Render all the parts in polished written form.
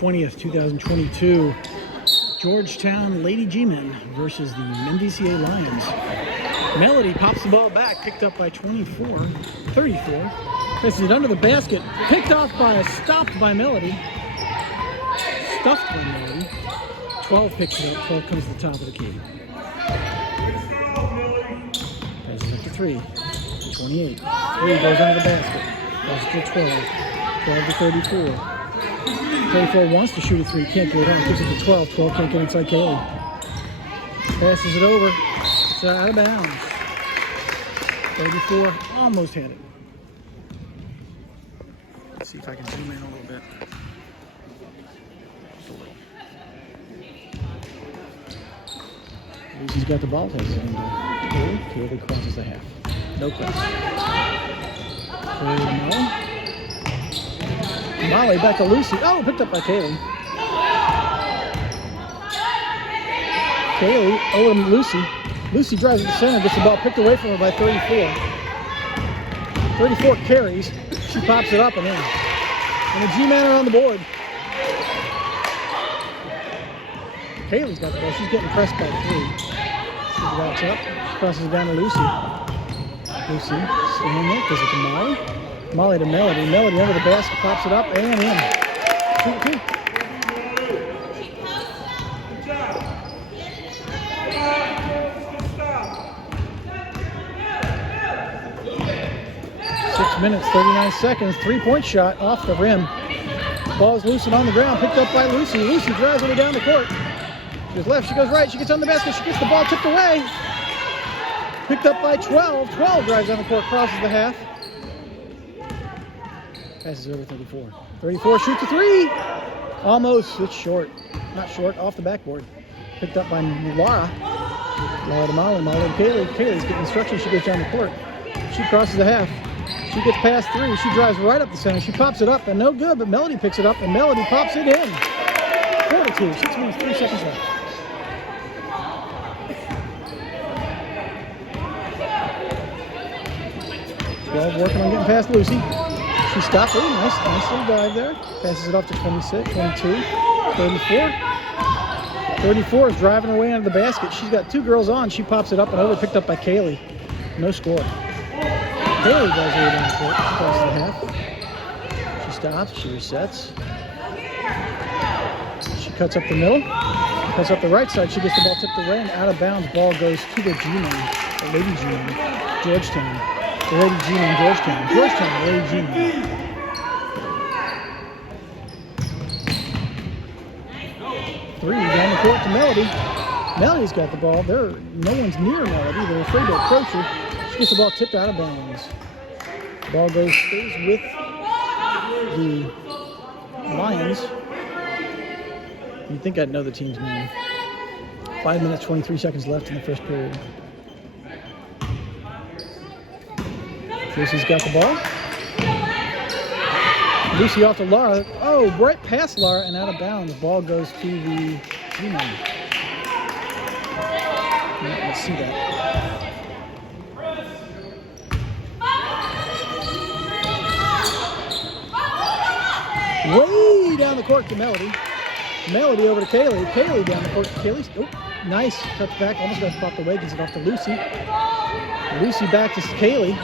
20th, 2022. Georgetown Lady G-Men versus the MVCA Lions. Melody pops the ball back, picked up by 34. Passes it under the basket, picked off by stopped by Melody. Stuffed by Melody. 12 picks it up, 12 comes to the top of the key. Passes it to 3. 28. 3 goes under the basket. Passes to 12. 12 to 34. 34 wants to shoot a 3, can't get it on. Gives it to 12. 12 can't get inside Kaylee. Passes it over. It's out of bounds. 34 almost had it. Let's see if I can zoom in a little bit. Lucy's got the ball. Takes it into Kaylee crosses the half. No cross. Molly back to Lucy. Oh, picked up by Kaylee. Kaylee over to Lucy. Lucy drives to the center, gets the ball picked away from her by 34. 34 carries. She pops it up and in. And the G-Men are on the board. Kaylee's got the ball. She's getting pressed by 3. She backs up, crosses it down to Lucy. Lucy, stand there, gives it to Molly. Molly to Melody. Melody under the basket, pops it up and in. 2-2. Minutes, 39 seconds, 3-point shot off the rim. Ball is loose and on the ground, picked up by Lucy. Lucy drives it down the court. She goes left, she goes right, she gets on the basket, she gets the ball tipped away. Picked up by 12. 12 drives down the court, crosses the half. Passes over 34. 34 shoots a 3. Almost, it's short. Not short, off the backboard. Picked up by Laura. Laura to Molly, Molly to Kaylee. Kaylee's getting instructions, she goes down the court. She crosses the half. She gets past 3. She drives right up the center. She pops it up, and no good, but Melody picks it up, and Melody pops it in. 4-2, 6 minutes, 3 seconds left. Well, working on getting past Lucy. She stopped. Oh, nice little dive there. Passes it off to 26, 22, 34. 34 is driving her way under the basket. She's got 2 girls on. She pops it up and over, picked up by Kaylee. No score. Kaylee goes over down the court, crosses the half. She stops, she resets. She cuts up the middle, cuts up the right side. She gets the ball tipped away and out of bounds. Ball goes to the G-Men, the Lady G-Men, Georgetown. The Lady G-Men, Georgetown. Georgetown, the Lady G-Men. Three down the court to Melody. Melody's got the ball. No one's near Melody. They're afraid to approach her. She gets the ball tipped out of bounds. Ball stays with the Lions. You'd think I'd know the team's name. 5 minutes, 23 seconds left in the first period. Lucy's got the ball. Lucy off to Laura. Oh, right past Laura and out of bounds. The ball goes to the G-Men. Let's see that. Way down the court to Melody. Melody over to Kaylee. Kaylee down the court to Kaylee. Oh, nice touch back. Almost got popped away. Gets it off to Lucy. Lucy back to Kaylee.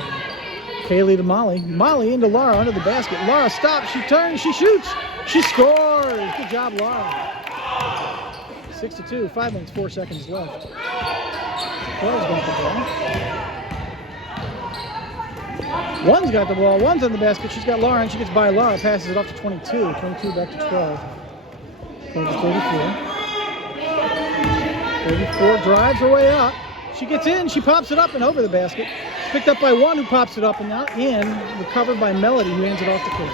Kaylee to Molly. Molly into Laura under the basket. Laura stops. She turns. She shoots. She scores. Good job, Laura. 6-2. 5 minutes, 4 seconds left. 12's got the ball. One's got the ball. One's on the basket. She's got Laura, and she gets by Laura. Passes it off to 22. 22 back to 12. 12 to 34. 34 drives her way up. She gets in. She pops it up and over the basket. Picked up by one who pops it up and out in. Recovered by Melody, who hands it off the court.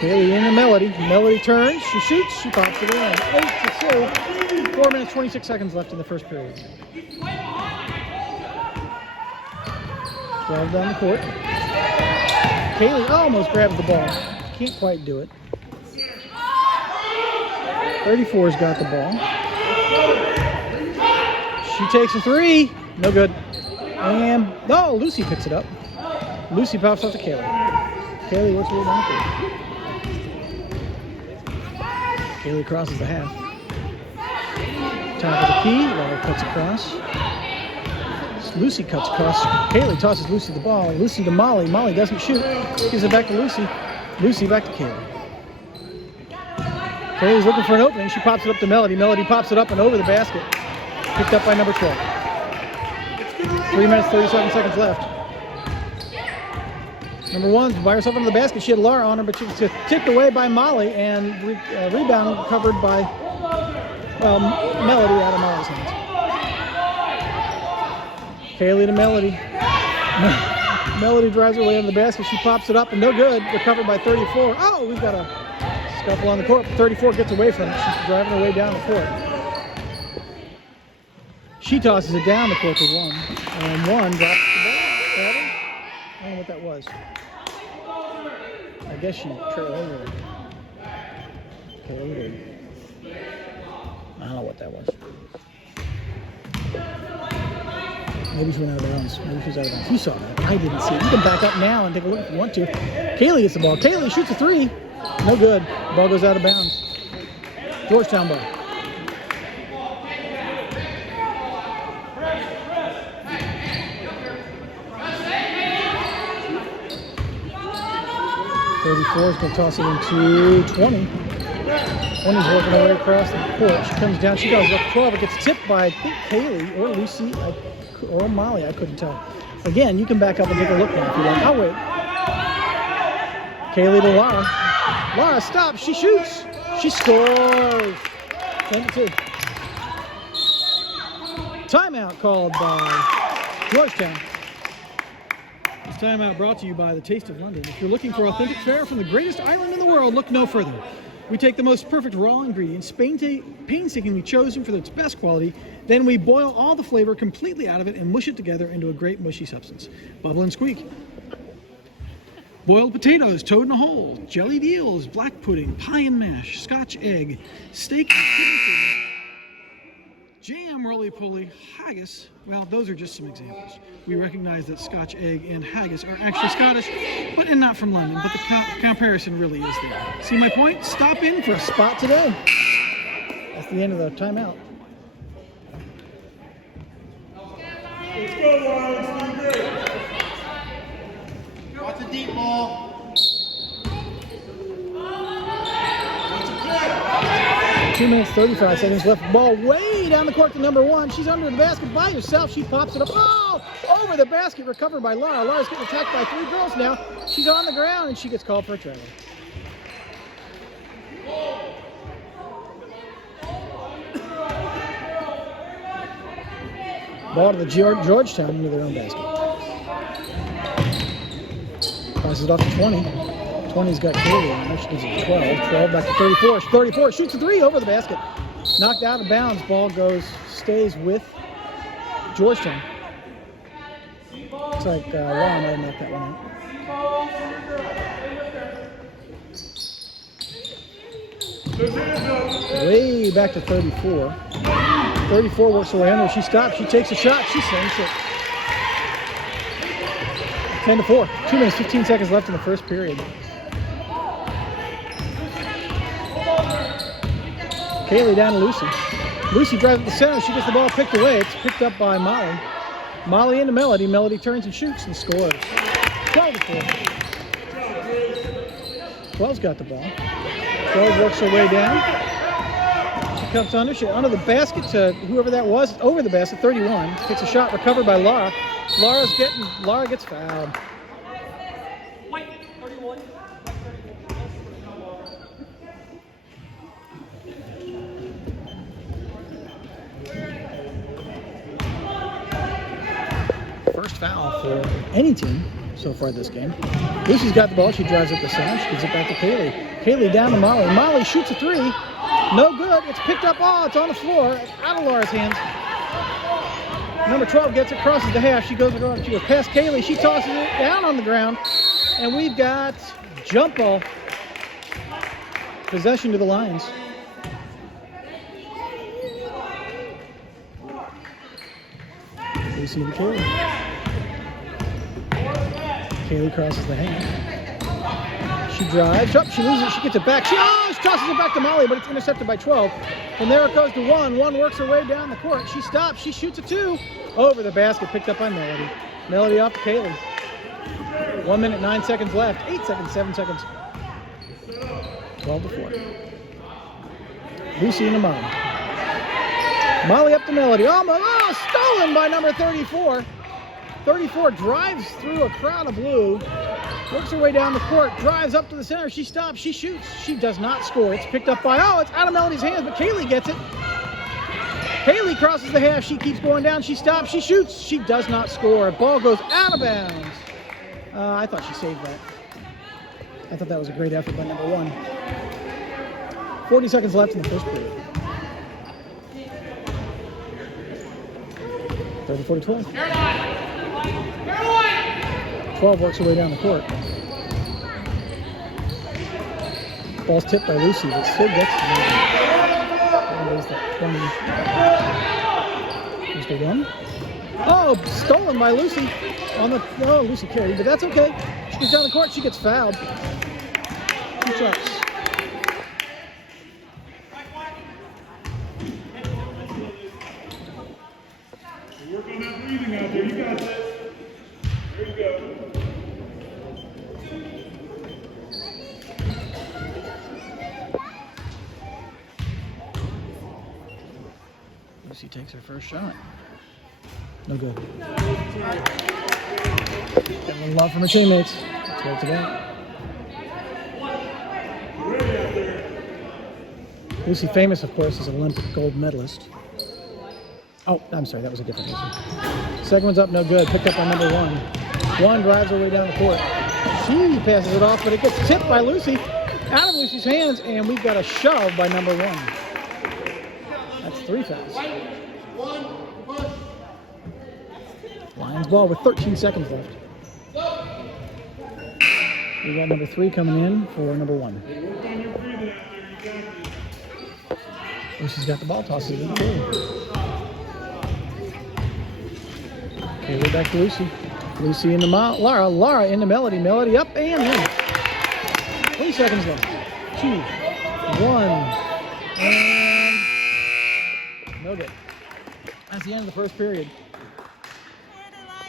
Kaylee into Melody. Melody turns. She shoots. She pops it in. 8-2. 4 minutes, 26 seconds left in the first period. 12 down the court. Kaylee almost grabs the ball. Can't quite do it. 34's got the ball. She takes a 3. No good. And, oh, Lucy picks it up. Lucy pops up to Kaylee. Kaylee works really down the Kaylee crosses the half. Top of the key, Laura cuts across. Lucy cuts across. Kaylee tosses Lucy the ball. Lucy to Molly. Molly doesn't shoot. Gives it back to Lucy. Lucy back to Kaylee. Kaylee's looking for an opening. She pops it up to Melody. Melody pops it up and over the basket. Picked up by number 12. 3 minutes, 37 seconds left. Number 1's by herself into the basket. She had Laura on her, but she was tipped away by Molly and rebound covered by Melody out of Molly's hands. Kaylee to Melody. Melody drives her way into the basket. She pops it up and no good. Recovered by 34. Oh, we've got a scuffle on the court. 34 gets away from it. She's driving her way down the court. She tosses it down the court to 1. And 1 drops the ball. I don't know what that was. I guess she trailed over it. I don't know what that was. Maybe she went out of bounds. Maybe she's out of bounds. You saw that. I didn't see it. You can back up now and take a look if you want to. Kaylee gets the ball. Kaylee shoots a 3. No good. The ball goes out of bounds. Georgetown ball. .34 is going to toss it into 20. 20's working her way across the court. She comes down. She goes up 12. It gets tipped by, I think, Kaylee or Lucy or Molly. I couldn't tell. Again, you can back up and take a look now if you like. I'll wait. Kaylee to Laura. Laura stops. She shoots. She scores. 10-2. Timeout called by Georgetown. This timeout brought to you by the Taste of London. If you're looking for authentic fare from the greatest island in the world, look no further. We take the most perfect raw ingredients, painstakingly chosen for its best quality, then we boil all the flavor completely out of it and mush it together into a great mushy substance. Bubble and squeak. Boiled potatoes, toad in a hole, jellied eels, black pudding, pie and mash, Scotch egg, steak, jam, roly-poly, haggis. Well, those are just some examples. We recognize that Scotch egg and haggis are actually Scottish, and not from London, but the comparison really is there. See my point? Stop in for a spot today. That's the end of the timeout. Let's go, Lions. Do good. Watch the deep ball. 2 minutes, 35 seconds left. Ball way down the court to number 1. She's under the basket by herself. She pops it up. Oh! Over the basket, recovered by Laura. Laura's getting attacked by 3 girls now. She's on the ground and she gets called for a travel. Ball to the Georgetown into their own basket. Passes it off to 20. 20's got Kaylee on there. She gives it to 12. 12 back to 34. 34 shoots a 3 over the basket. Knocked out of bounds. Ball stays with Georgetown. Looks like Laura might have knocked that one out. Way back to 34. 34 works her way under. She stops. She takes a shot. She sinks it. 10-4. 2 minutes, 15 seconds left in the first period. Kaylee down to Lucy. Lucy drives at the center. She gets the ball picked away. It's picked up by Molly. Molly into Melody. Melody turns and shoots and scores. 12-4. 12's got the ball. 12 works her way down. She comes under. She under the basket to whoever that was. Over the basket. 31. Takes a shot recovered by Laura. Laura gets fouled. White, 31. First foul for any team so far this game. Lucy's got the ball. She drives up the center. She gives it back to Kaylee. Kaylee down to Molly. Molly shoots a 3. No good. It's picked up. Oh, it's on the floor. It's out of Laura's hands. Number 12 gets it, crosses the half. She goes past Kaylee. She tosses it down on the ground. And we've got jump ball. Possession to the Lions. Lucy to Kaylee. Kaylee crosses the hand. She drives up, she loses it, she gets it back. She tosses it back to Molly, but it's intercepted by 12. And there it goes to 1. 1 works her way down the court. She stops, she shoots a 2. Over the basket, picked up by Melody. Melody off to Kaylee. 1 minute, 9 seconds left. 8 seconds, 7 seconds. 12 to 4. Lucy and Molly. Molly up to Melody. Almost stolen by number 34. 34 drives through a crowd of blue. Works her way down the court, drives up to the center. She stops, she shoots. She does not score. It's picked up by, it's out of Melody's hands, but Kaylee gets it. Kaylee crosses the half. She keeps going down. She stops, she shoots. She does not score. Ball goes out of bounds. I thought she saved that. I thought that was a great effort by number 1. 40 seconds left in the first period. 34 to 12. 12 works her way down the court. Ball's tipped by Lucy, but still gets it. There's that 20. There's the 1. Stolen by Lucy. Lucy carried, but that's okay. She gets down the court, she gets fouled. 2 shots. Work on that breathing out there. You got this. There you go. Lucy takes her first shot. No good. Got a little love from her teammates. Let's go to that. Lucy, famous, of course, as an Olympic gold medalist. I'm sorry, that was a different Lucy. Second one's up, no good. Picked up by number 1. 1 drives her way down the court. She passes it off, but it gets tipped by Lucy. Out of Lucy's hands, and we've got a shove by number 1. That's 3 fouls. Lions ball with 13 seconds left. We got number 3 coming in for number 1. Lucy's got the ball, tosses it in the field. Okay, we're back to Lucy. Lucy into Lara. Lara into Melody. Melody up and in. 3 seconds left. 2, 1, and no good. That's the end of the first period.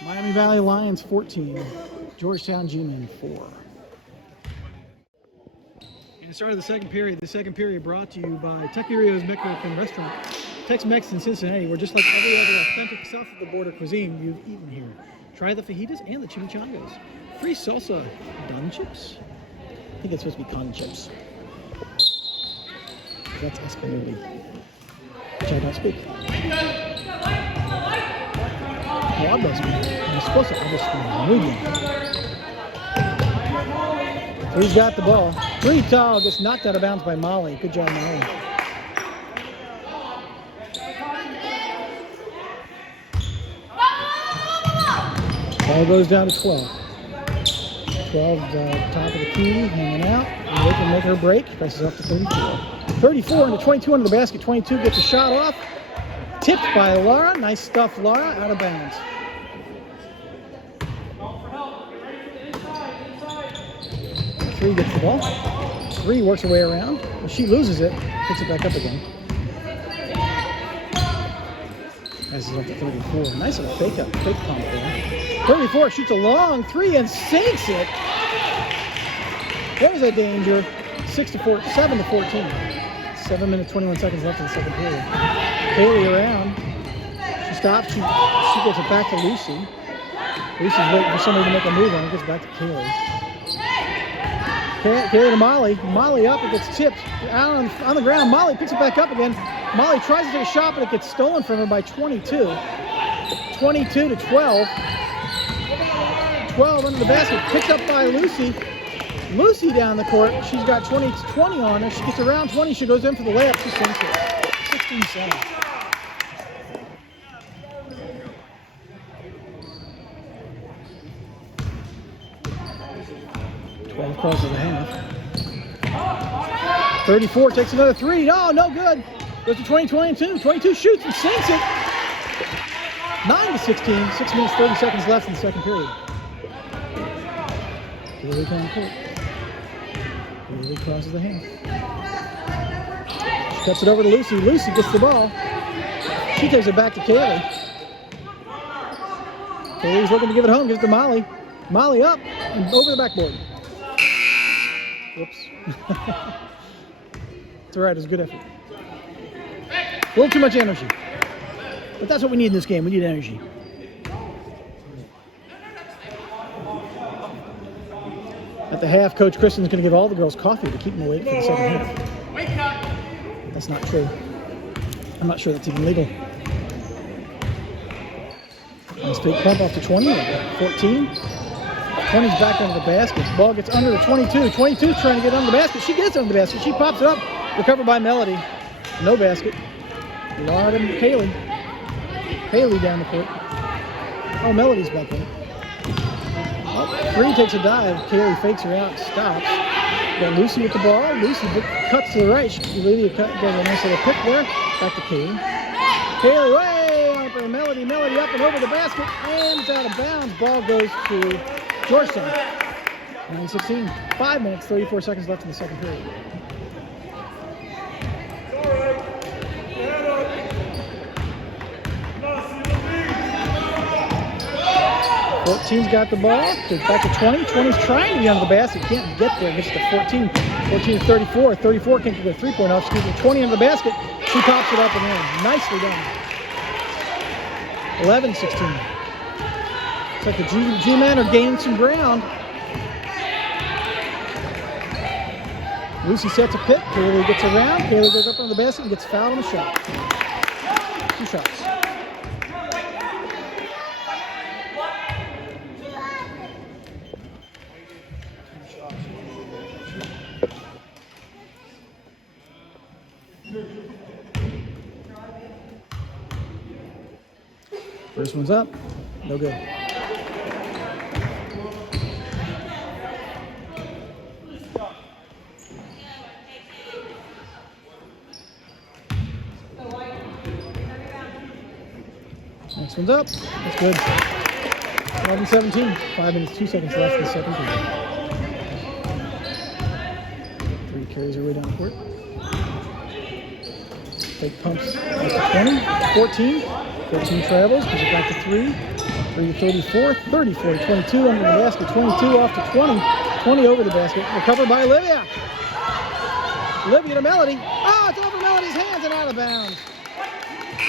Miami Valley Lions 14, Georgetown G-Men 4. And the start of the second period. The second period brought to you by Taqueria's Mexican Restaurant. Tex-Mex in Cincinnati, where just like every other authentic south of the border cuisine you've eaten here. Try the fajitas and the chimichangas. Free salsa don chips. I think it's supposed to be con chips. That's Espanol, which I don't speak. Well, I'm supposed to understand. Muy bien. 3's got the ball. 3 tall gets knocked out of bounds by Molly. Good job, Molly. Ball goes down to 12. 12, top of the key, hanging out. And they can make her break. Presses up to 34. 34 into 22 under the basket. 22 gets a shot off. Tipped by Lara. Nice stuff, Lara. Out of bounds. Three gets the ball. 3 works her way around. She loses it. Picks it back up again. Passes up to 34. Nice little fake pump there. 34 shoots a long 3 and sinks it. There's a danger. 7 to 14. 7 minutes, 21 seconds left in the second period. Kaylee around. She stops. She gets it back to Lucy. Lucy's waiting for somebody to make a move on it. Gets back to Kaylee. Kaylee to Molly. Molly up. It gets tipped out on the ground. Molly picks it back up again. Molly tries to take a shot, but it gets stolen from her by 22. 22 to 12. 12 under the basket. Picked up by Lucy. Lucy down the court. She's got 20 on her. She gets around 20. She goes in for the layup. She sinks it. 16-7. Crosses the half. 34 takes another 3. Oh, no good. Goes to 22. 22 shoots and sinks it. 9 to 16. 6 minutes, 30 seconds left in the second period. Kaylee down court. Kaylee crosses the hand. She cuts it over to Lucy. Lucy gets the ball. She takes it back to Kaylee. Kaylee's looking to give it home. Gives it to Molly. Molly up and over the backboard. Whoops. It's all right. It was a good effort. A little too much energy. But that's what we need in this game. We need energy. At the half, Coach Kristen's going to give all the girls coffee to keep them awake for the second half. That's not true. I'm not sure that's even legal. Nice big pump off to 20, 14. 20's back under the basket. Ball gets under the 22. 22's trying to get under the basket. She gets under the basket. She pops it up. Recovered by Melody. No basket. Laura to Kaylee. Kaylee down the court. Oh, Melody's back in. Oh, Bree takes a dive. Kaylee fakes her out. Stops. Got Lucy with the ball. Lucy cuts to the right. Olivia does a nice little pick there. Back to Kaylee. Kaylee way up for Melody. Melody up and over the basket. And it's out of bounds. Ball goes to Georgetown. 9-16. 5 minutes, 34 seconds left in the second period. 14's got the ball. Goes back to 20. 20's trying to be under the basket. Can't get there. Gets to 14. 14 to 34. 34 can't get the three-point off. 20 under the basket. She pops it up and in. Nicely done. 11-16. It's like the G-men are gaining some ground. Lucy sets a pick. Kaylee gets around. Kaylee goes up on the basket and gets fouled on the shot. 2 shots. First one's up. No good. Next one's up. That's good. 11-17. 5 minutes, 2 seconds left in the second period. 3 carries her way down the court. Fake pumps up to 20. 14. 14 travels. Gives it back to 3. 3 to 34. 34 to 22 under the basket. 22 off to 20. 20 over the basket. Recovered by Olivia. Olivia to Melody. Oh, it's over Melody's hands and out of bounds.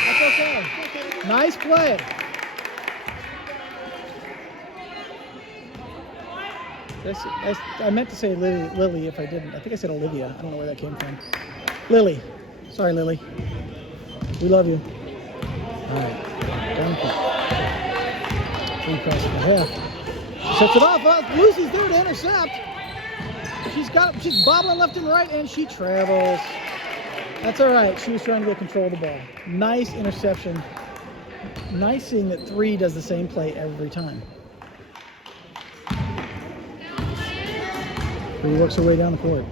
That's okay. Nice play. I meant to say Lily if I didn't. I think I said Olivia. I don't know where that came from. Lily. Sorry, Lily. We love you. All right. Down the court. 3 across the half. She sets it off. Lucy's there to intercept. She's bobbling left and right, and she travels. That's all right. She was trying to get control of the ball. Nice interception. Nice seeing that 3 does the same play every time. 3 works her way down the court.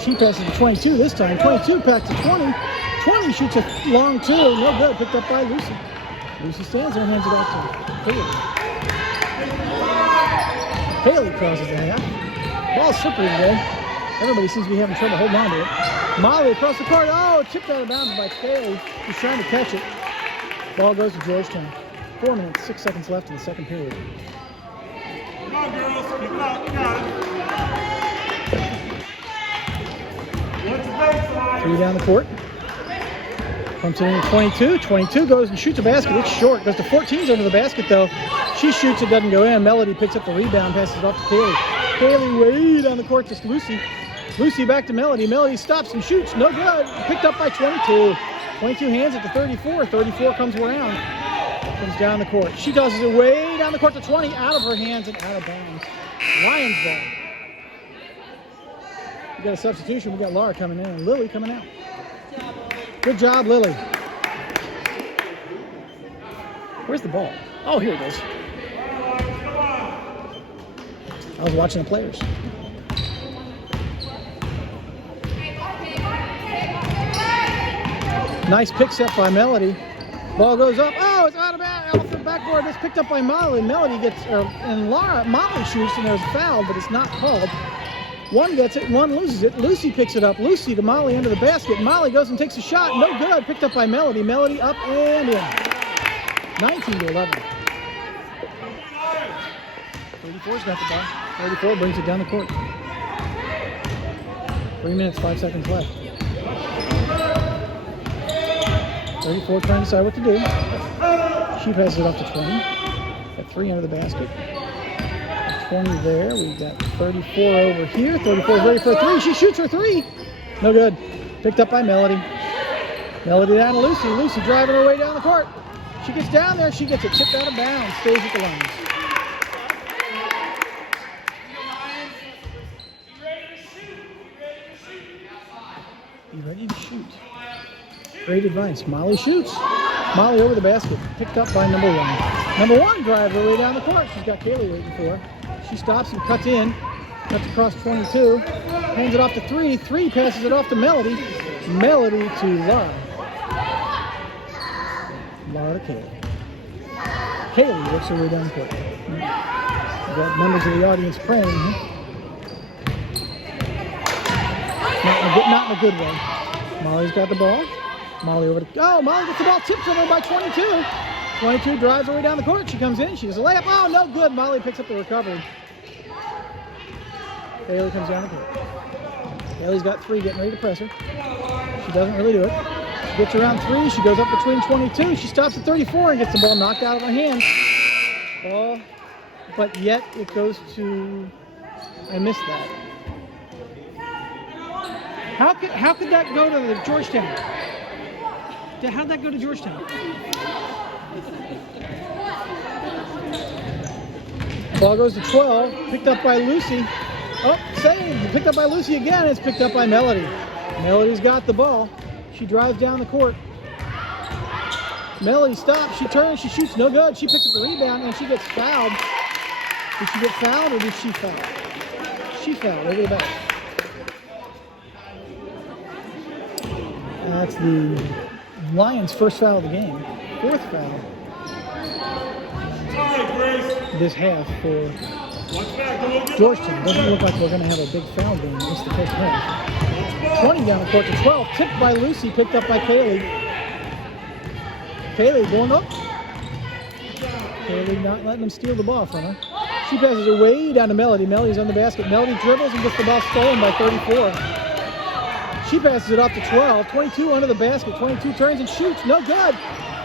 She passes to 22 this time. 22 passes to 20. 20 shoots a long 2. No good. Picked up by Lucy. Lucy stands there and hands it off to Kaylee. Kaylee crosses the half. Ball's slippery today. Everybody seems to be having trouble holding on to it. Molly across the court. Oh, chipped out of bounds by Kaylee. She's trying to catch it. Ball goes to Georgetown. 4 minutes, 6 seconds left in the second period. Come on, girls. Keep it up. You got it. 3 down the court. Pumps it in to 22. 22 goes and shoots a basket. It's short. Goes to 14's under the basket, though. She shoots it, doesn't go in. Melody picks up the rebound, passes it off to Kaylee. Kaylee way down the court to Lucy. Lucy back to Melody. Melody stops and shoots. No good. Picked up by 22. 22 hands it to 34. 34 comes around. Comes down the court. She tosses it way down the court to 20. Out of her hands and out of bounds. Lions ball. We got a substitution. We got Laura coming in and Lily coming out. Good job, Lily. Where's the ball? Oh, here it is. I was watching the players. Nice pick set by Melody. Ball goes up. Oh, it's out of bounds. Off the backboard. forward. It's picked up by Molly. Melody gets, and Molly shoots, and there's a foul, but it's not called. One gets it, one loses it. Lucy picks it up. Lucy to Molly under the basket. Molly goes and takes a shot. No good. Picked up by Melody. Melody up and in. 19-11. 34's got the ball. 34 brings it down the court. 3 minutes, 5 seconds left. 34 trying to decide what to do. She passes it off to 20. Got 3 under the basket. 20 there. We've got 34 over here. 34 is ready for a 3. She shoots her 3. No good. Picked up by Melody. Melody down to Lucy. Lucy driving her way down the court. She gets down there. She gets it tipped out of bounds. Stays at the lines. You ready to shoot? Great advice. Molly shoots. Molly over the basket. Picked up by number 1. Number 1 drives her way down the court. She's got Kaylee waiting for her. She stops and cuts in. Cuts across 22. Hands it off to 3. 3 passes it off to Melody. Melody to Laura. Laura to Kaylee. Kaylee works her way down the court. We've got members of the audience praying. Not in a good way. Molly's got the ball. Molly over to... Oh, Molly gets the ball tipped from her by 22. 22 drives her way down the court. She comes in. She does a layup. Oh, no good. Molly picks up the recovery. Kaylee comes down the court. Kaylee's got 3, getting ready to press her. She doesn't really do it. She gets around 3. She goes up between 22. She stops at 34 and gets the ball knocked out of her hands. Ball, but yet it goes to... I missed that. How could that go to the Georgetown? How'd that go to Georgetown? Ball goes to 12, picked up by Lucy. Oh, saved. Picked up by Lucy again. It's picked up by Melody. Melody's got the ball. She drives down the court. Melody stops. She turns. She shoots. No good. She picks up the rebound and she gets fouled. Did she get fouled or did she foul? She fouled over the back. That's the Lions' first foul of the game. 4th foul this half for Georgetown. Doesn't look like we're going to have a big foul game. It's the first half. 20 down the court to 12. Tipped by Lucy. Picked up by Kaylee. Kaylee going up. Kaylee not letting them steal the ball from her. She passes it way down to Melody. Melody's on the basket. Melody dribbles and gets the ball stolen by 34. She passes it off to 12. 22 under the basket. 22 turns and shoots. No good.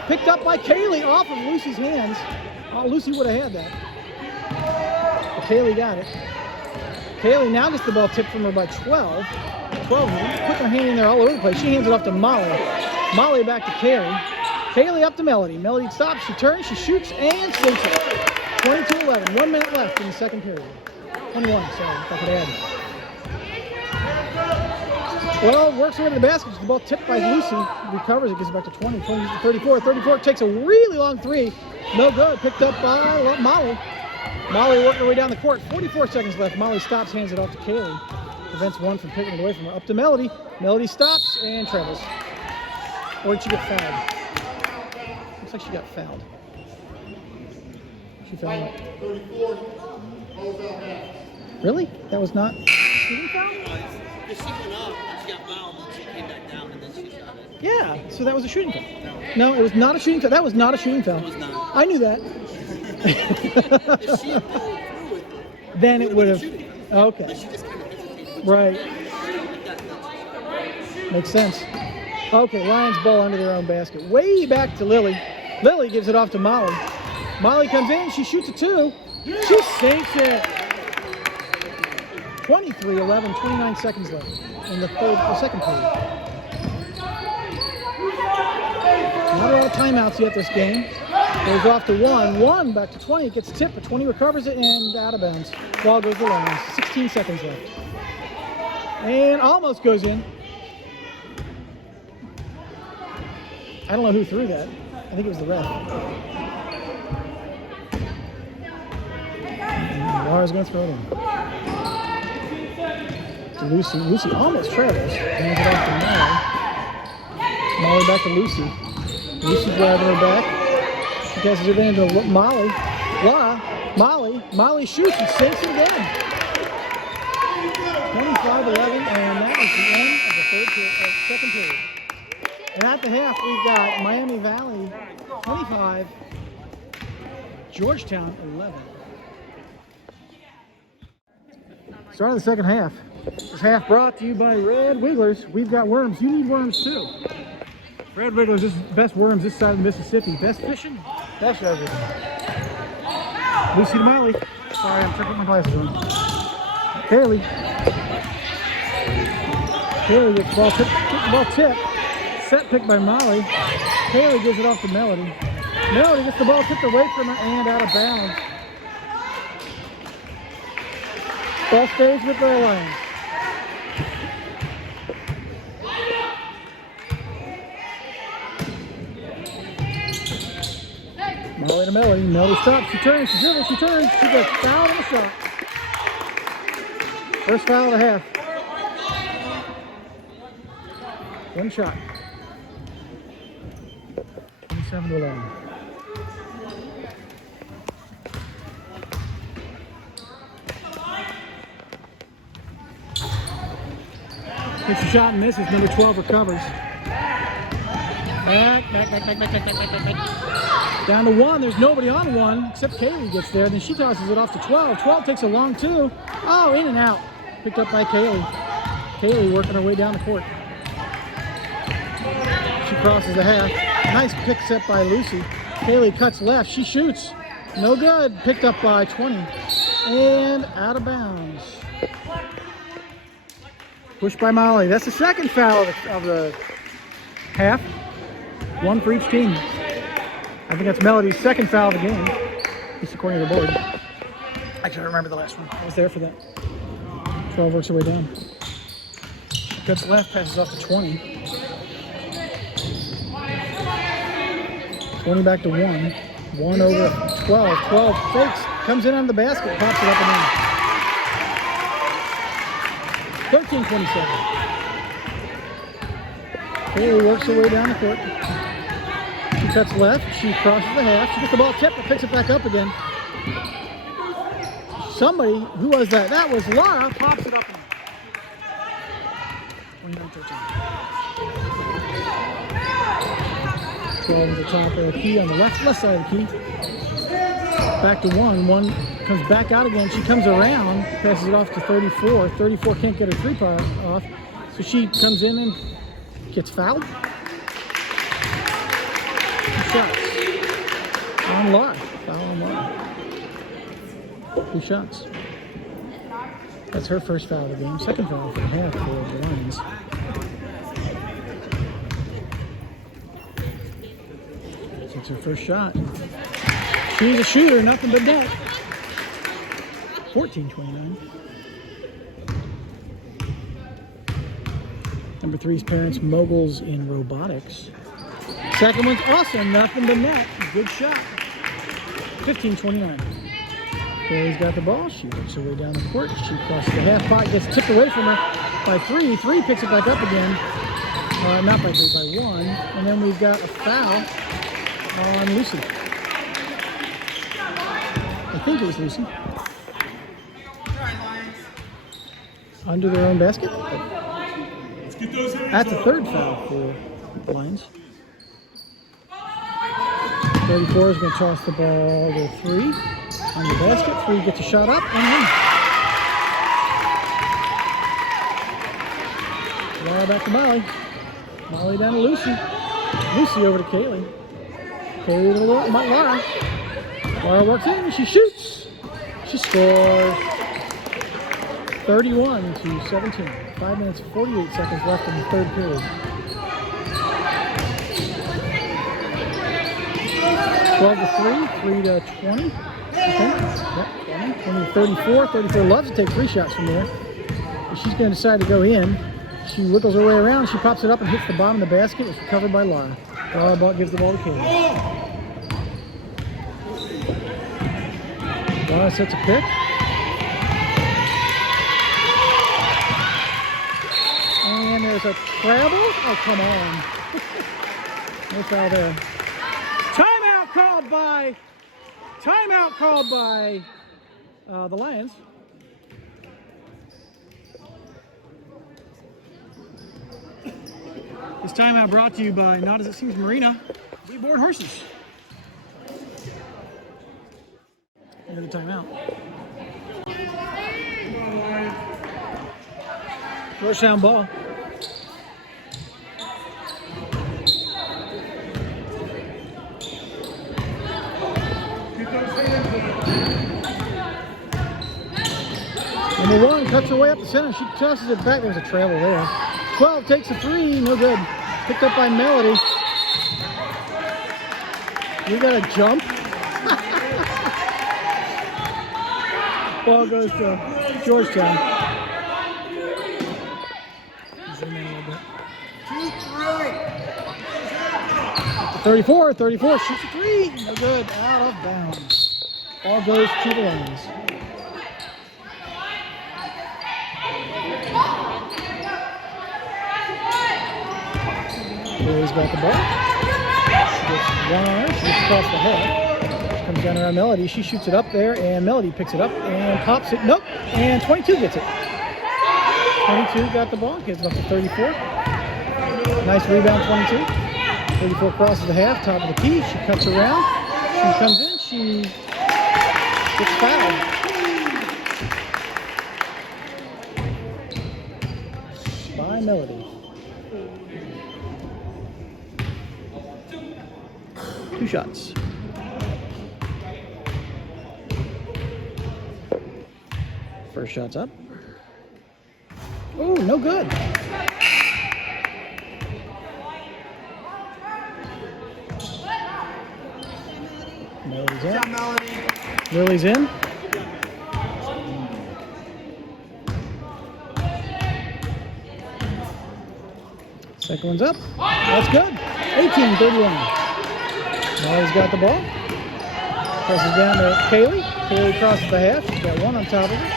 Picked up by Kaylee off of Lucy's hands. Oh, Lucy would have had that. But Kaylee got it. Kaylee now gets the ball tipped from her by 12. 12 put her hand in there all over the place. She hands it off to Molly. Molly back to Kaylee. Kaylee up to Melody. Melody stops. She turns. She shoots and sinks it. 22-11. 1 minute left in the second period. 21, sorry, if I could add. 12 works her into the basket. The ball tipped by Lucy. Recovers it, gets it back to 20. 20 to 34. 34 takes a really long 3. No good. Picked up by Molly. Molly working her way down the court. 44 seconds left. Molly stops, hands it off to Kaylee. Prevents one from picking it away from her. Up to Melody. Melody stops and travels. Or did she get fouled? Looks like she got fouled. She fouled. 34. Really? That was not shooting foul? She went up and she got fouled and she came back down and then she shot it. Yeah, so that was a shooting foul. No, it was not a shooting foul. That was not a shooting foul. It was not. I knew that. If she had followed through with it, Then it would have. shooting. Okay. But she just kind of hesitated. Right. Like that. Makes sense. Okay, Lions ball under their own basket. Way back to Lily. Lily gives it off to Molly. Molly comes in. She shoots a 2. She sinks it. 23-11, 29 seconds left in the second period. Not a lot of timeouts yet this game. Goes off to 1. 1 back to 20. It gets tipped, but 20 recovers it and out of bounds. Ball goes to Lions. 16 seconds left. And almost goes in. I don't know who threw that. I think it was the ref. Laura's going to throw it in. To Lucy. Lucy almost travels. Hands it off to Molly. Molly back to Lucy. Lucy driving her back. She passes it in to Molly. Laura. Molly shoots and sinks it again. 25-11, and that is the end of the second period. And at the half, we've got Miami Valley 25, Georgetown 11. Start of the second half. This half brought to you by Red Wigglers. We've got worms. You need worms too. Red Wigglers is best worms this side of Mississippi. Best fishing, best everything. Lucy to Miley. Sorry, I'm trying to put my glasses on. Kaylee gets the ball tipped. Set pick by Molly. Kaylee gives it off to Melody. Melody gets the ball tipped away from her and out of bounds. Ball stays with the Lions. Molly to Melody. Melody stops. She turns. She dribbles. She turns. She gets fouled on the shot. First foul of the half. One shot. 27-11. Gets a shot and misses. Number 12 recovers. Back. Down to one. There's nobody on one except Kaylee gets there. Then she tosses it off to 12. 12 takes a long two. Oh, in and out. Picked up by Kaylee. Kaylee working her way down the court. She crosses the half. Nice pick set by Lucy. Kaylee cuts left. She shoots. No good. Picked up by 20. And out of bounds. Pushed by Molly. That's the second foul of the half. One for each team. I think that's Melody's second foul of the game. At least according to the board. Actually, I don't remember the last one. I was there for that. 12 works her way down. Cuts left, passes off to 20. 20 back to 1. 1 over 12. 12 fakes. Comes in on the basket. Pops it up and in. 13-27. Kaylee works her way down the court. She cuts left. She crosses the half. She gets the ball tipped and picks it back up again. Somebody, who was that? That was Laura. Pops it up and in. 29-13. 12 at the top of the key on the left side of the key. Back to 1. 1 comes back out again. She comes around, passes it off to 34. 34 can't get her three-point off, so she comes in and gets fouled. 2 shots on Laura. Foul on Laura. 2 shots. That's her first foul of the game. Second foul for the half for the Lions. It's her first shot. She's a shooter, nothing but net. 14-29. Number 3's parents, moguls in robotics. Second one's awesome, nothing but net. Good shot. 15-29. Kaylee's got the ball. She works her way down the court. She crosses the half pot, gets tipped away from her by 3. 3 picks it back up again. Not by 3, by 1. And then we've got a foul on Lucy. I think it was Lucy. Under their own basket. Let's get those hands That's a up. third foul for the Lions. 34 is going to toss the ball to 3 on the basket. 3 gets a shot up and in. Ball back to Molly. Molly down to Lucy. Lucy over to Kaylee. Kaylee to Laura. Laura works in and she shoots. She scores. 31-17. 5 minutes, 48 seconds left in the third period. 12-3, 3-20. Okay. Yep, 20 to 34. 34 loves to take 3 shots from there. But she's going to decide to go in. She wiggles her way around. She pops it up and hits the bottom of the basket. It's recovered by Laura. Laura gives the ball to Kaylee. Laura sets a pick. And there's a travel. Oh, come on. No foul there. Timeout, Timeout called by the Lions. This timeout brought to you by Not As It Seems Marina. We board horses. End of the timeout. Georgetown ball. Number 1 cuts her way up the center. She tosses it back. There's a travel there. 12 takes a 3. No good. Picked up by Melody. We got a jump. Ball goes to Georgetown. Zoom in a little bit. 34 shoots a 3. No good. Out of bounds. Ball goes to the Lions. Lily's got the ball. She gets one on her. She gets across the head. She comes down around Melody. She shoots it up there, and Melody picks it up and pops it. Nope. And 22 gets it. 22 got the ball. Gets it up to 34. Nice rebound, 22. 34 crosses the half, top of the key. She cuts around. She comes in. She gets fouled. By Melody. 2 shots. First shot's up. Oh, no good. Melody's in. Lily's in. Second one's up. That's good. 18-31. Molly's got the ball. Passes down to Kaylee. Kaylee crosses the half. She's got 1 on top of her.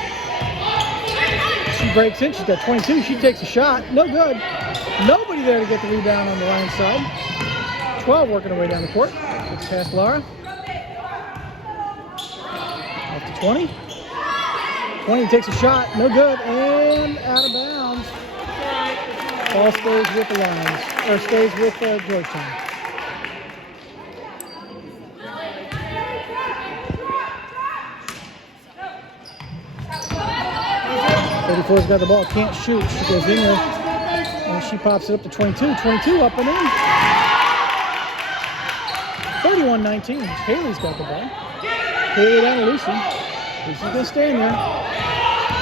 She breaks in. She's got 22. She takes a shot. No good. Nobody there to get the rebound on the Lions side. 12 working her way down the court. Gets past Laura. Off to 20. 20 takes a shot. No good. And out of bounds. Ball stays with the Lions. Or stays with Georgetown. 34's got the ball, can't shoot. She goes in there, and she pops it up to 22. 22 up and in. 31-19. Haley's got the ball. Haley down to Lucy. Lucy's going to stay in there.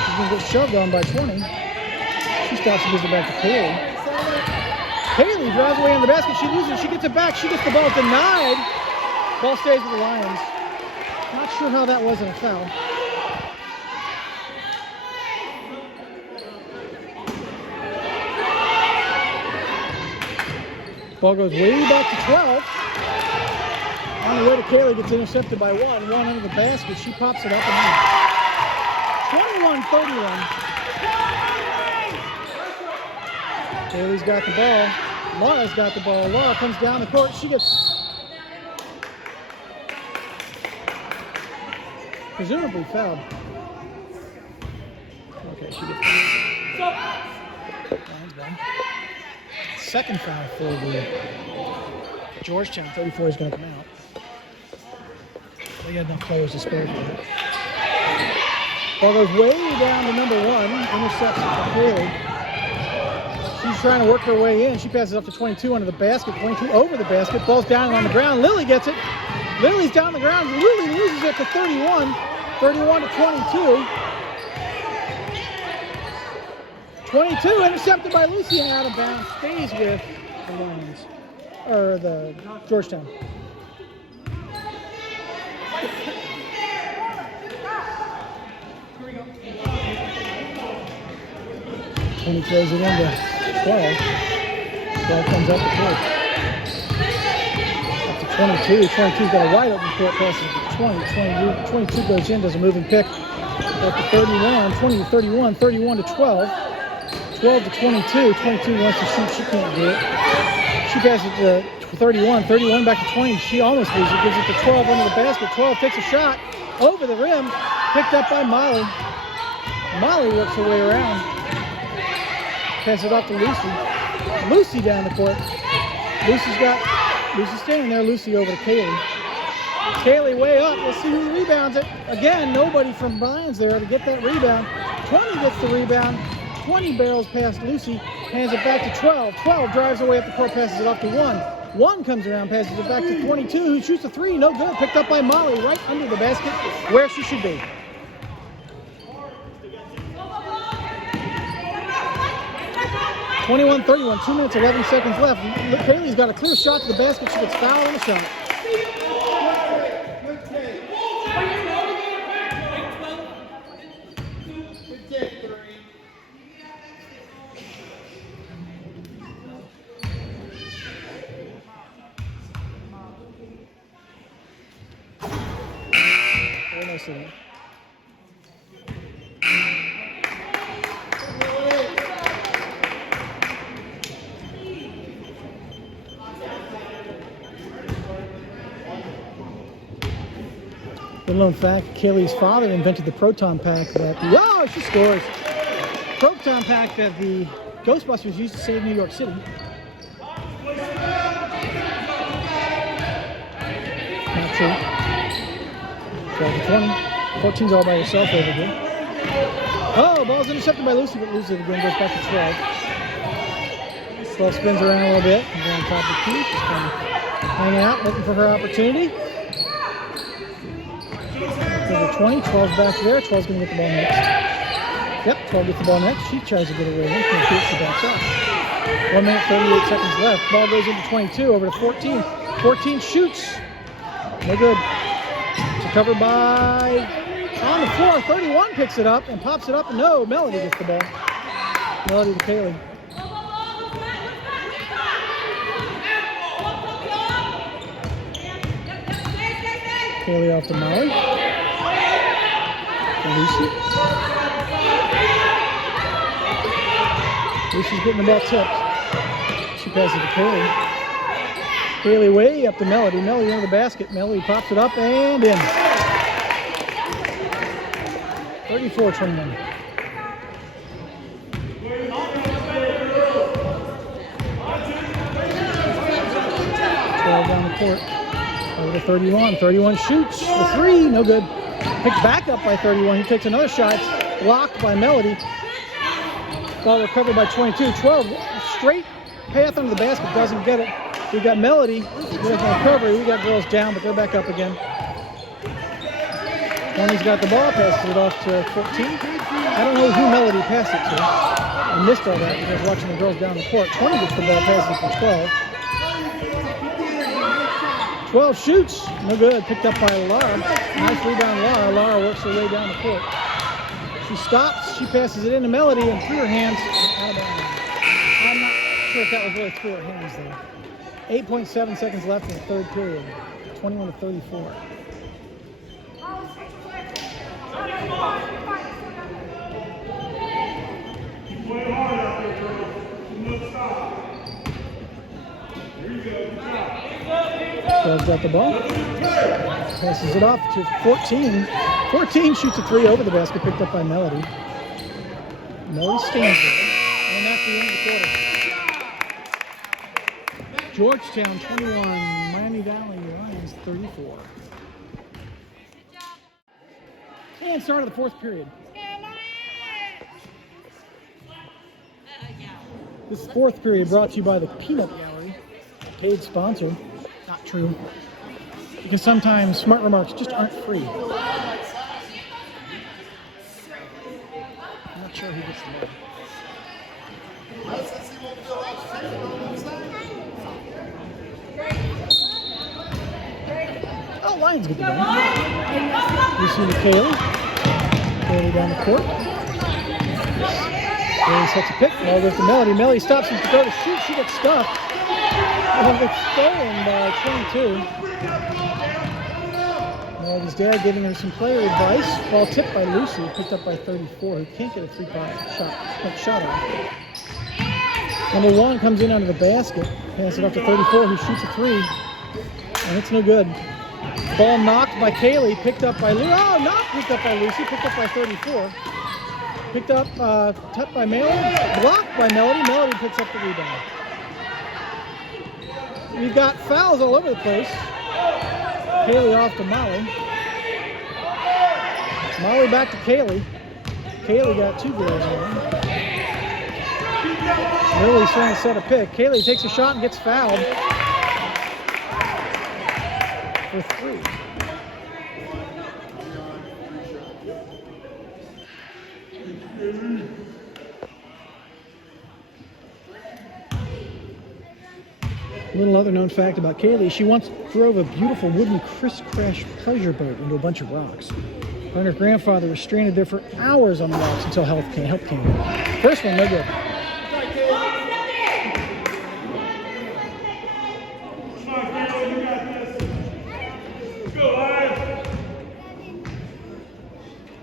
She's going to get shoved on by 20. She stops and gives it back to Haley. Haley drives away on the basket. She loses. She gets it back. She gets the ball denied. Ball stays with the Lions. Not sure how that wasn't a foul. Ball goes way back to 12. On the way to Kaylee, gets intercepted by 1. 1 under the basket. She pops it up and in. 21-31. Kaylee's got the ball. Laura's got the ball. Laura comes down the court. She gets presumably fouled. Okay, she gets Lions done. Second foul for the Georgetown. 34 is going to come out. They got enough players to spare for it. Ball goes way down to number 1. Intercepts for Haley. She's trying to work her way in. She passes up to 22 under the basket. 22 over the basket. Ball's down on the ground. Lily gets it. Lily's down the ground. Lily loses it to 31. 31 to 22. 22 intercepted by Lucy and out of bounds. Stays with the Lions. Or the Georgetown. Tony throws it into 12. 12 comes up the court. Up to 22. 22's got a wide open court, passes to 20. 22 goes in, does a moving pick. Up to 31. 20 to 31. 31 to 12. 12 to 22. 22 wants to shoot. She can't do it. She passes it to 31. 31 back to 20. She almost loses it. Gives it to 12 under the basket. 12 takes a shot over the rim. Picked up by Molly. Molly works her way around. Passes it off to Lucy. Lucy down the court. Lucy's standing there. Lucy over to Kaylee. Kaylee way up. Let's see who rebounds it. Again, nobody from Bryan's there to get that rebound. 20 gets the rebound. 20 barrels past Lucy. Hands it back to 12. 12 drives away up the court, passes it off to 1. 1 comes around, passes it back to 22, who shoots a 3. No good. Picked up by Molly right under the basket where she should be. (21-31). 2 minutes, 11 seconds left. Kaylee's got a clear shot to the basket. She gets fouled on the shot. Very nice of them. Little known fact, Kaylee's father invented the proton pack that she scores. Proton pack that the Ghostbusters used to save New York City. Not true. 12 to 20. 14's all by herself over here. Oh, ball's intercepted by Lucy, but loses it again, goes back to 12. 12 spins around a little bit, and on top of the key. She's kind of hanging out, looking for her opportunity. 20, 12's back there. 12's going to get the ball next. Yep, 12 gets the ball next. She tries to get away. Can't do it. She backs off. 1 minute, 38 seconds left. Ball goes into 22, over to 14. 14 shoots. No good. It's covered by on the floor. 31 picks it up and pops it up. No, Melody gets the ball. Melody to Kaylee. Kaylee off to Molly. Lucy. Lucy's getting the ball tipped. She passes it to Kaylee. Kaylee way up to Melody. Melody under the basket. Melody pops it up and in. 34-21. Down the court. Over to 31. 31 shoots. The 3, no good. Picked back up by 31. He takes another shot. It's blocked by Melody. Ball recovered by 22. 12. Straight path under the basket. Doesn't get it. We've got Melody. There's no recovery. We got girls down, but they're back up again. 20's got the ball. Passes it off to 14. I don't know who Melody passed it to. I missed all that because I was watching the girls down the court. 20 gets the ball. Passes it to 12. 12 shoots, no good. Picked up by Lara. Nice rebound, Lara. Lara works her way down the court. She stops. She passes it into Melody and through her hands. I'm not sure if that was really through her hands though. 8.7 seconds left in the third period. 21 to 34. Play hard out there, girl. No stop. Here you go. Good job. 12's got the ball. Passes it off to 14. 14 shoots a 3 over the basket, picked up by Melody. Melody stands there. And that's the end of the quarter. Georgetown 21, Miami Valley Lions 34. And start of the fourth period. This fourth period brought to you by the Peanut Gallery, paid sponsor. Not true. Because sometimes smart remarks just aren't free. I'm not sure who gets the ball. Oh, Lions get the ball. You see the Kaylee. Kaylee down the court. Kaylee sets a pick. Ball goes to Melody. Melody stops him to go to shoot. She gets stuffed. And it's stolen by 22. Melody's dad giving her some player advice. Ball tipped by Lucy, picked up by 34, who can't get a 3-point shot off. Number 1 comes in under the basket. Pass it up to 34, who shoots a 3. And it's no good. Ball knocked by Kaylee, picked up by Lucy. Oh, not picked up by Lucy, picked up by 34. Picked up, tucked by Melody, blocked by Melody. Melody picks up the rebound. We've got fouls all over the place. Kaylee off to Molly. Molly back to Kaylee. Kaylee got 2 girls on. Lily's trying to set a pick. Kaylee takes a shot and gets fouled for 3. A little other known fact about Kaylee, she once drove a beautiful wooden crisscross pleasure boat into a bunch of rocks. Her and her grandfather were stranded there for hours on the rocks until help came. First one, no good.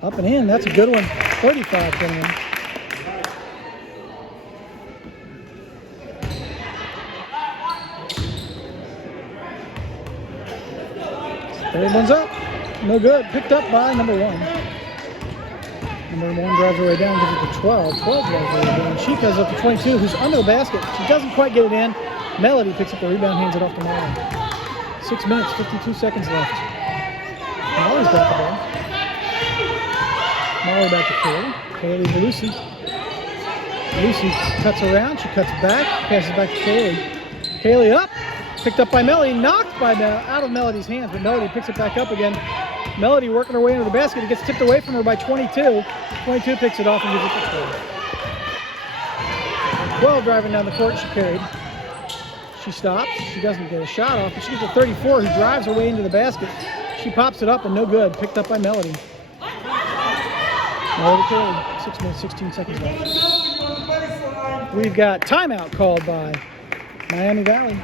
Up and in, that's a good one. 35 coming in. Third one's up. No good. Picked up by number 1. Number 1 drives her way down, gives it to 12. 12 drives her way down. She goes up to 22, who's under the basket. She doesn't quite get it in. Melody picks up the rebound, hands it off to Molly. 6 minutes, 52 seconds left. Molly's got the ball. Molly back to Kaylee. Kaylee to Lucy. Lucy cuts around. She cuts back. Passes back to Kaylee. Kaylee up. Picked up by Melody. Knocked by out of Melody's hands, but Melody picks it back up again. Melody working her way into the basket. It gets tipped away from her by 22. 22 picks it off and gives it to 12. 12 driving down the court. She carried. She stops. She doesn't get a shot off, but she gets a 34 who drives her way into the basket. She pops it up and no good. Picked up by Melody. Melody carried. 6 minutes, 16 seconds left. We've got timeout called by Miami Valley.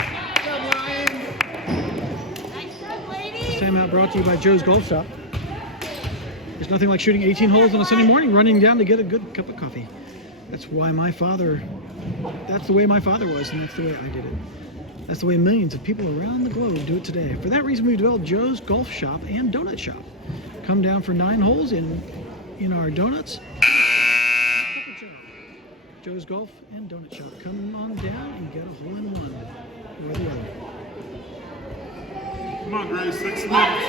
This timeout brought to you by Joe's Golf Shop. There's nothing like shooting 18 holes on a Sunday morning, running down to get a good cup of coffee. That's the way my father was, and that's the way I did it. That's the way millions of people around the globe do it today. For that reason, we developed Joe's Golf Shop and Donut Shop. Come down for 9 holes in our donuts. Joe's Golf and Donut Shop. Come on down and get a hole in one or the other. Come on, Grace, 6 minutes.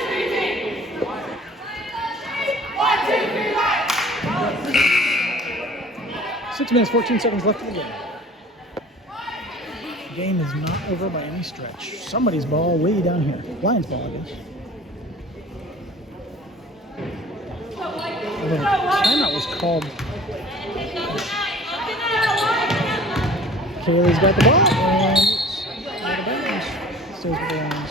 6 minutes, 14 seconds left of the game. The game is not over by any stretch. Somebody's ball way down here. Lions ball, I guess. The timeout was called. Kaylee's got the ball and it's out of bounds. Stays with the Lions.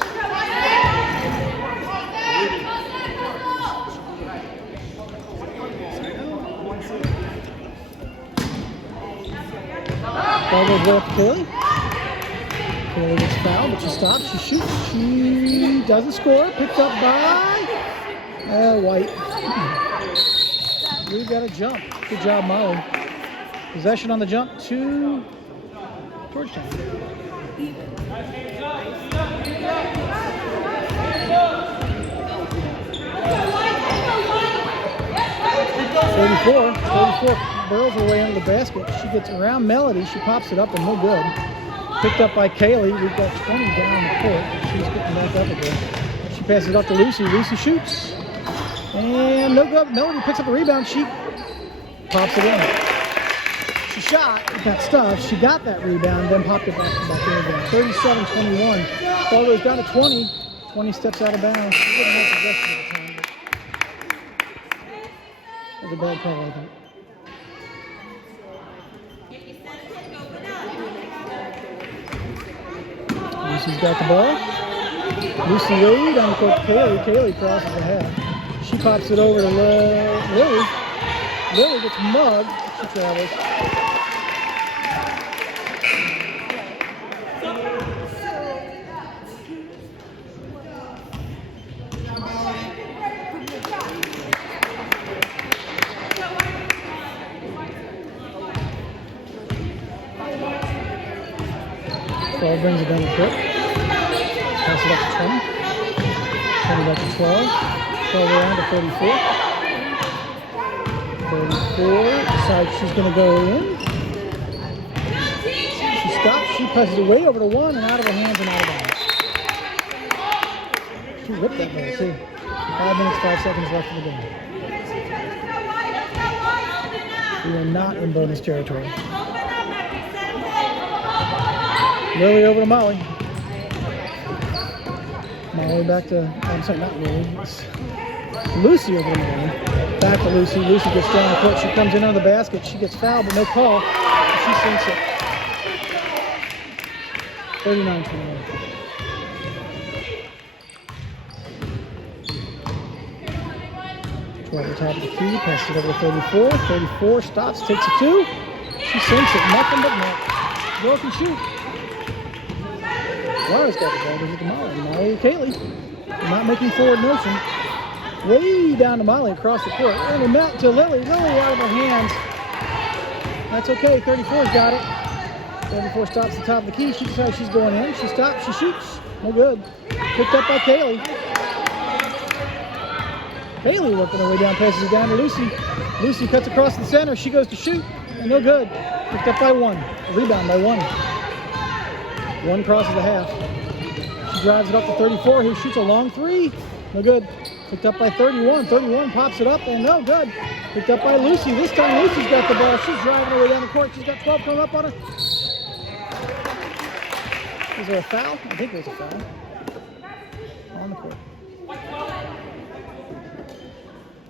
Ball goes way up to Kaylee. Kaylee gets fouled, but she stops. She shoots. She doesn't score. Picked up by White. We've got a jump. Good job, Molly. Possession on the jump to Georgetown. 34 burls her way under the basket. She gets around Melody. She pops it up and no good. Picked up by Kaylee. We've got 20 down the court. She's getting back up again. She passes it off to Lucy. Lucy shoots. And no good. Melody picks up the rebound. She pops it in. She shot, got stuffed. She got that rebound, then popped it back in again. 37-21. Ball goes down to 20. 20 steps out of bounds. She didn't have possession at the time. That was a bad call, I think. Lucy's got the ball. Lucy Wade on the court. Kaylee crosses ahead. She pops it over to Lily. Lily gets mugged. She travels. 12 brings it down the court. Pass it up to 20. 20 back to 12. 12 around to 34. 34. Decides she's going to go in. She stops. She passes it way over to 1 and out of her hands and out of bounds. She whipped that ball too. 5 minutes, 5 seconds left in the game. We are not in bonus territory. Lily over to Molly. Molly back to, I'm sorry, not Lily. Lucy over to Molly. Back to Lucy. Lucy gets down the court. She comes in on the basket. She gets fouled, but no call. She sinks it. 39-21. At the top of the key, passes it over to 34. 34 stops, takes a 2. She sinks it, nothing but net. Girl can shoot. Laura's got the ball, gives it to Molly. Molly and Kaylee. Not making forward motion. Way down to Molly across the court. And a melt to Lily. Lily out of her hands. That's okay, 34's got it. 34 stops at the top of the key. She decides she's going in. She stops, she shoots. No good. Picked up by Kaylee. Kaylee working her way down, passes it down to Lucy. Lucy cuts across the center. She goes to shoot, and no good. Picked up by 1. Rebound by 1. 1 crosses the half. She drives it up to 34, who shoots a long 3. No good. Picked up by 31. 31 pops it up, and no good. Picked up by Lucy. This time Lucy's got the ball. She's driving her way down the court. She's got 12 coming up on her. Is there a foul? I think there's a foul. On the court.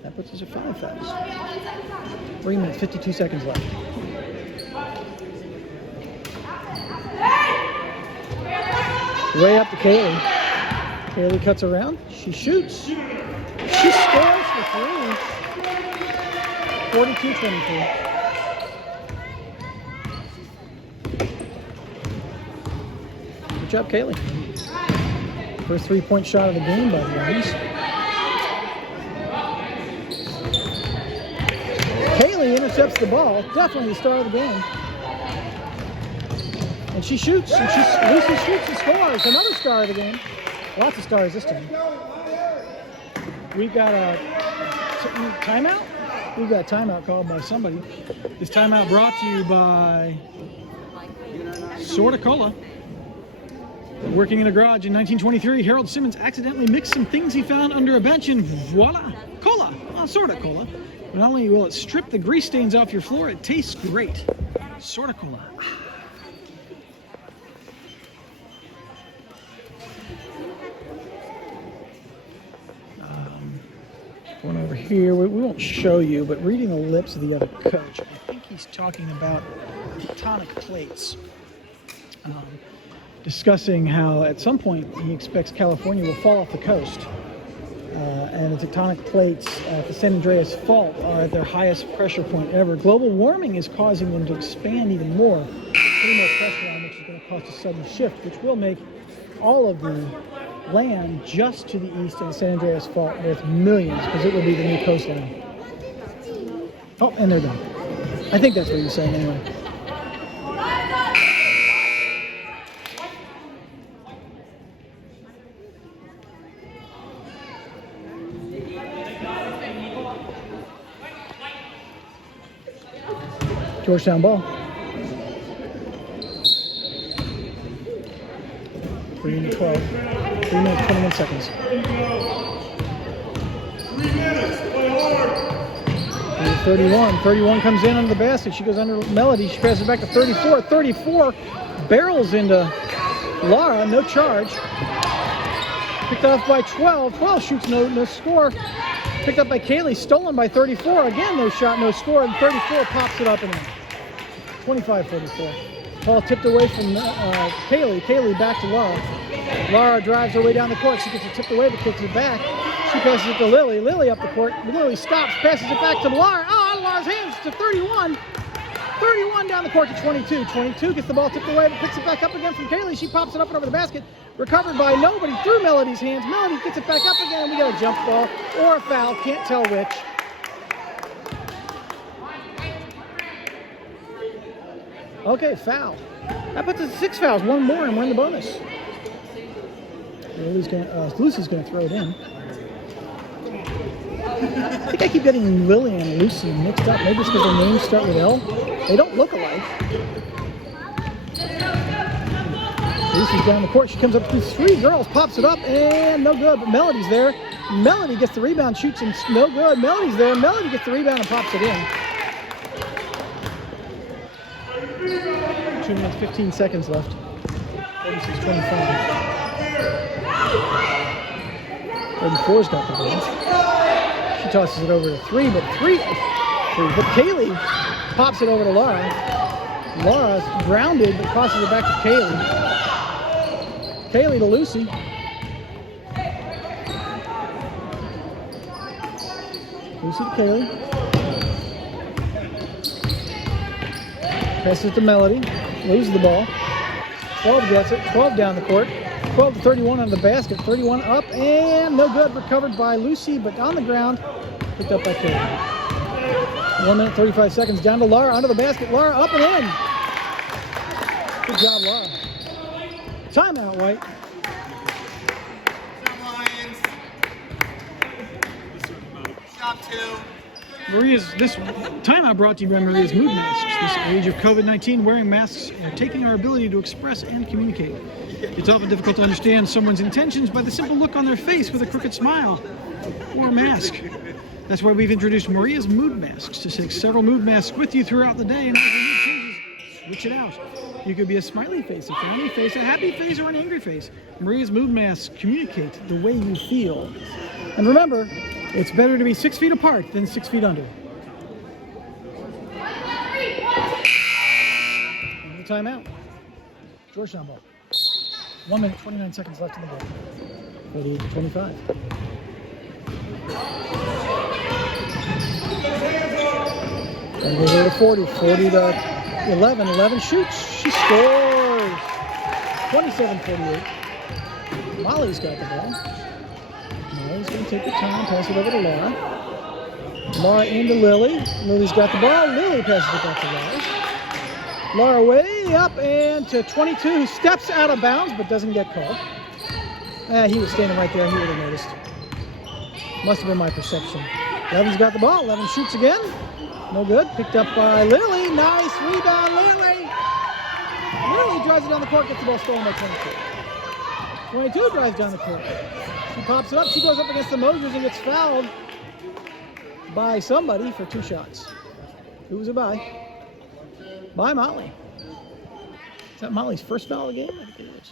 That puts us at 5 fouls. 3 minutes, 52 seconds left. Way up to Kaylee. Kaylee cuts around. She shoots. She scores for 3. 42-23. Good job, Kaylee. First 3-point shot of the game by the Ladies. Kaylee intercepts the ball. Definitely the star of the game. And she shoots. And Lucy shoots and scores. Another star of the game. Lots of stars this time. We've got a timeout. We've got a timeout called by somebody. This timeout brought to you by Sorta Cola. Working in a garage in 1923, Harold Simmons accidentally mixed some things he found under a bench and voila, cola. Well, Sorta Cola. But not only will it strip the grease stains off your floor, it tastes great. Sorta Cola. Going over here, we won't show you, but reading the lips of the other coach, I think he's talking about tectonic plates. Discussing how at some point he expects California will fall off the coast. And the tectonic plates at the San Andreas Fault are at their highest pressure point ever. Global warming is causing them to expand even more, putting more pressure on, which is going to cause a sudden shift, which will make all of the land just to the east of the San Andreas Fault worth millions, because it will be the new coastline. Oh, and they're done. I think that's what you're saying anyway. Georgetown ball. 3 and 12. 3 minutes, 21 seconds. 3 minutes, play hard. 31. 31 comes in under the basket. She goes under Melody. She passes it back to 34. 34 barrels into Laura. No charge. Picked off by 12. 12 shoots no score. Picked up by Kaylee. Stolen by 34. Again, no shot, no score. And 34 pops it up and in. 25-44. Ball tipped away from Kaylee. Kaylee back to Laura. Laura drives her way down the court. She gets it tipped away but kicks it back. She passes it to Lily. Lily up the court. Lily stops, passes it back to Laura. Oh, out of Laura's hands to 31. 31 down the court to 22. 22 gets the ball tipped away but picks it back up again from Kaylee. She pops it up and over the basket. Recovered by nobody through Melody's hands. Melody gets it back up again, and we got a jump ball or a foul. Can't tell which. Okay, foul. That puts us at 6 fouls. One more and we're in the bonus. Lucy's gonna throw it in. I think I keep getting Lily and Lucy mixed up. Maybe it's because their names start with L. They don't look alike. Lucy's down the court. She comes up to 3 girls, pops it up, and no good. But Melody's there. Melody gets the rebound, shoots, and no good. Melody's there. Melody gets the rebound and pops it in. 2 minutes, 15 seconds left. 46-25. 34's got the ball. She tosses it over to 3, but But Kaylee pops it over to Laura. Laura's grounded, but crosses it back to Kaylee. Kaylee to Lucy. Lucy to Kaylee. Passes to Melody. Loses the ball. 12 gets it. 12 down the court. 12 to 31 on the basket. 31 up and no good. Recovered by Lucy, but on the ground. Picked up by Kaylee. 1 minute, 35 seconds. Down to Laura. Under the basket. Laura up and in. Good job, Laura. Timeout, White. Shot 2. This timeout brought to you by Maria's Mood Masks. This age of COVID-19, wearing masks are taking our ability to express and communicate. It's often difficult to understand someone's intentions by the simple look on their face with a crooked smile or a mask. That's why we've introduced Maria's Mood Masks to take several mood masks with you throughout the day, and as your mood changes, switch it out. You could be a smiley face, a frowny face, a happy face, or an angry face. Maria's Mood Masks communicate the way you feel. And remember, it's better to be 6 feet apart than 6 feet under. And the timeout. Georgetown ball. 1 minute, 29 seconds left in the game. 48 to 25. And we go to 40. 40 to 11. 11 shoots. She scores. 27-48. Molly's got the ball. Molly's going to take the time, pass it over to Laura. Laura into Lily. Lily's got the ball. Lily passes it back to Laura. Laura way up and to 22, who steps out of bounds but doesn't get called. He was standing right there and he would have noticed. Must have been my perception. Levin's got the ball. Levin shoots again. No good. Picked up by Lily. Nice rebound, Lily. Lily drives it down the court, gets the ball stolen by 22. 22 drives down the court. She pops it up. She goes up against the Mosers and gets fouled by somebody for 2 shots. Who was it by? By Molly. Is that Molly's first foul of the game? I think it is.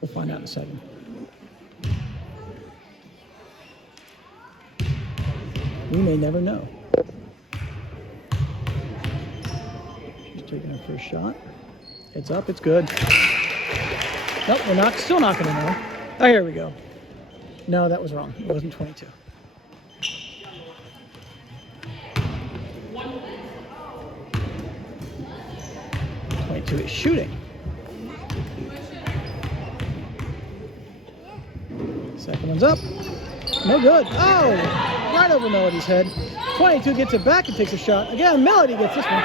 We'll find out in a second. We may never know. She's taking her first shot. It's up. It's good. Nope, we're still not going to know. Oh, here we go. No, that was wrong. It wasn't 22. Is shooting. Second one's up. No good. Oh, right over Melody's head. 22 gets it back and takes a shot. Again, Melody gets this one.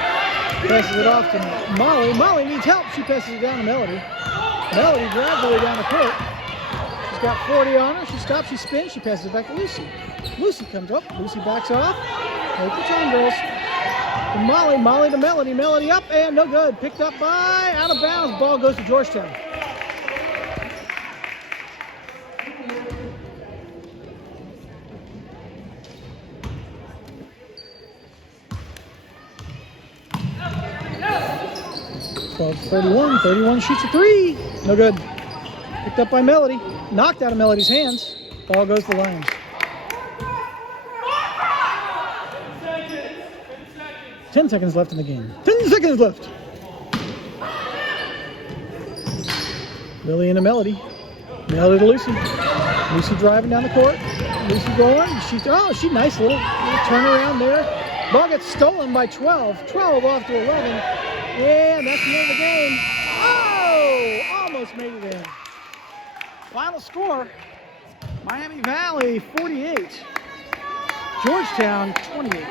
Passes it off to Molly. Molly needs help. She passes it down to Melody. Melody grabs her way down the court. She's got 40 on her. She stops, she spins, she passes it back to Lucy. Lucy comes up. Lucy backs off. Take the time, girls. Molly, Molly to Melody. Melody up and no good. Picked up by out of bounds. Ball goes to Georgetown. Twelve 31. 31 shoots a 3. No good. Picked up by Melody. Knocked out of Melody's hands. Ball goes to the Lions. 10 seconds left in the game. 10 seconds left. Lily into Melody. Melody to Lucy. Lucy driving down the court. Lucy going. She's nice little turnaround there. Ball gets stolen by 12. 12 off to 11. And that's the end of the game. Oh! Almost made it in. Final score, Miami Valley 48. Georgetown 28.